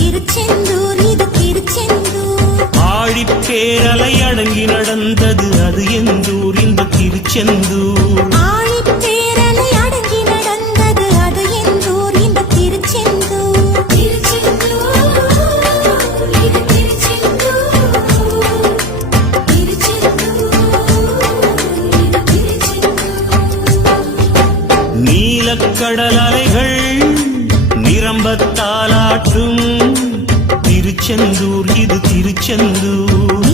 திருச்செந்தூர் இது திருச்செந்தூர். ஆழிப்பேரலை அடங்கி நடந்தது அது எந்தூர் இந்த திருச்செந்தூர். ஆழிப்பேரலை அடங்கி நடந்தது அது எந்தூர் இந்த திருச்செந்தூர். திருச்செந்தூர் இது திருச்செந்தூர். திருச்செந்தூர் இது திருச்செந்தூர். நீலக்கடல் அலைகள் நிரம்பத்தாலாற்றும் திருச்செந்தூர் இது திருச்செந்தூர்.